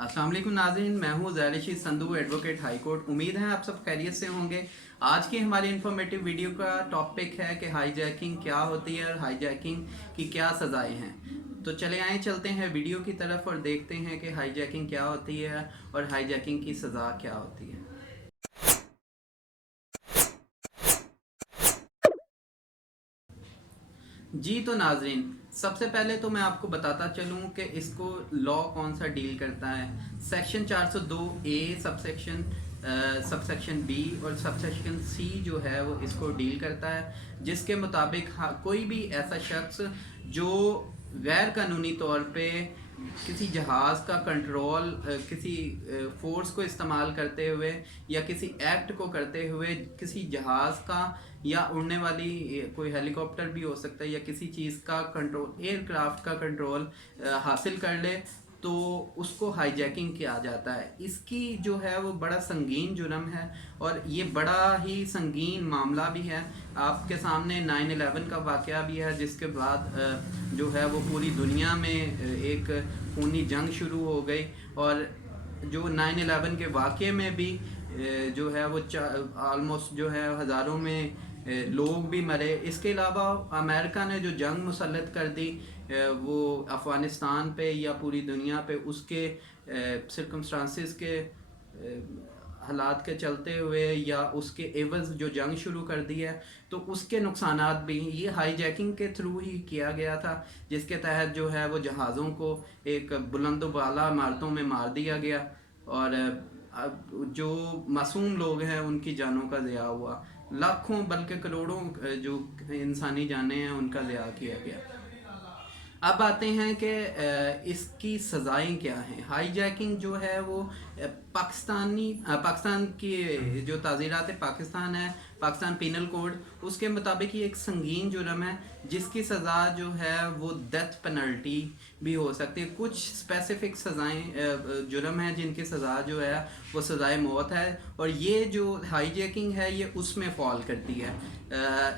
अस्सलाम वालेकुम नाज़रीन, मैं हूँ ज़ैलिशी संधू, एडवोकेट हाई कोर्ट। उम्मीद है आप सब खैरियत से होंगे। आज की हमारी इन्फॉर्मेटिव वीडियो का टॉपिक है कि हाईजैकिंग क्या होती है और हाईजैकिंग की क्या सज़ाएं हैं। तो चले आए चलते हैं वीडियो की तरफ और देखते हैं कि हाईजैकिंग क्या होती है और हाईजैकिंग की सज़ा क्या होती है। जी तो नाजरीन, सबसे पहले तो मैं आपको बताता चलूँ कि इसको लॉ कौन सा डील करता है। सेक्शन 402 ए सबसेक्शन बी और सबसेक्शन सी जो है वो इसको डील करता है, जिसके मुताबिक कोई भी ऐसा शख्स जो गैर कानूनी तौर पे किसी जहाज़ का कंट्रोल किसी फोर्स को इस्तेमाल करते हुए या किसी एक्ट को करते हुए किसी जहाज़ का या उड़ने वाली कोई हेलीकॉप्टर भी हो सकता है या किसी चीज़ का कंट्रोल, एयरक्राफ्ट का कंट्रोल हासिल कर ले, तो उसको हाईजैकिंग किया जाता है। इसकी जो है वो बड़ा संगीन जुर्म है और ये बड़ा ही संगीन मामला भी है। आपके सामने 9/11 का वाक़या भी है, जिसके बाद जो है वो पूरी दुनिया में एक खूनी जंग शुरू हो गई और जो 9/11 के वाक़े में भी जो है वो ऑलमोस्ट जो है हज़ारों में लोग भी मरे। इसके अलावा अमेरिका ने जो जंग मुसल्लत कर दी वो अफ़गानिस्तान पे या पूरी दुनिया पे, उसके सर्कमस्टांसिस के हालात के चलते हुए या उसके एवज़ जो जंग शुरू कर दी है, तो उसके नुकसानात भी ये हाईजैकिंग के थ्रू ही किया गया था, जिसके तहत जो है वो जहाज़ों को एक बुलंद बाला इमारतों में मार दिया गया और अब जो मासूम लोग हैं उनकी जानों का ज़िया हुआ। लाखों बल्कि करोड़ों जो इंसानी जानें हैं उनका ज़िया किया गया। अब आते हैं कि इसकी सज़ाएं क्या हैं। हाईजैकिंग जो है वो पाकिस्तान की जो ताज़ीरात पाकिस्तान है, पाकिस्तान पीनल कोड, उसके मुताबिक ये एक संगीन जुर्म है जिसकी सज़ा जो है वो डेथ पेनल्टी भी हो सकती है। कुछ स्पेसिफिक सज़ाएं जुर्म हैं जिनकी सज़ा जो है वो सज़ाए मौत है और ये जो हाईजैकिंग है ये उसमें फॉल करती है।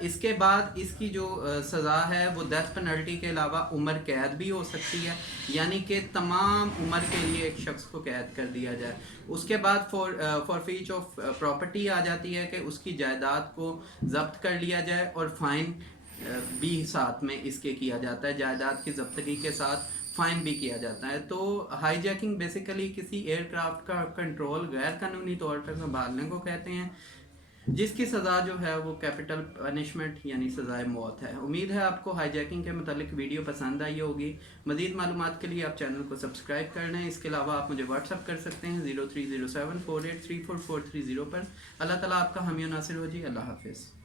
इसके बाद इसकी जो सज़ा है वो डेथ पेनल्टी के अलावा उम्र कैद भी हो सकती है, यानी कि तमाम उम्र के लिए एक शख्स को कैद कर दिया जाए। उसके बाद फॉरफीच ऑफ प्रॉपर्टी आ जाती है कि उसकी जायदाद को जब्त कर लिया जाए और फाइन भी साथ में इसके किया जाता है। जायदाद की जब्तगी के साथ फाइन भी किया जाता है। तो हाईजैकिंग बेसिकली किसी एयरक्राफ्ट का कंट्रोल गैर कानूनी तौर पर संभालने को कहते हैं, जिसकी सज़ा जो है वो कैपिटल पनिशमेंट यानी सज़ाए मौत है। उम्मीद है आपको हाईजैकिंग के मुतालिक वीडियो पसंद आई होगी। मज़ीद मालूमात के लिए आप चैनल को सब्सक्राइब कर लें। इसके अलावा आप मुझे व्हाट्सअप कर सकते हैं 030748344330 पर। अल्लाह ताला आपका हामी नासिर हो जी। अल्लाह हाफिज़।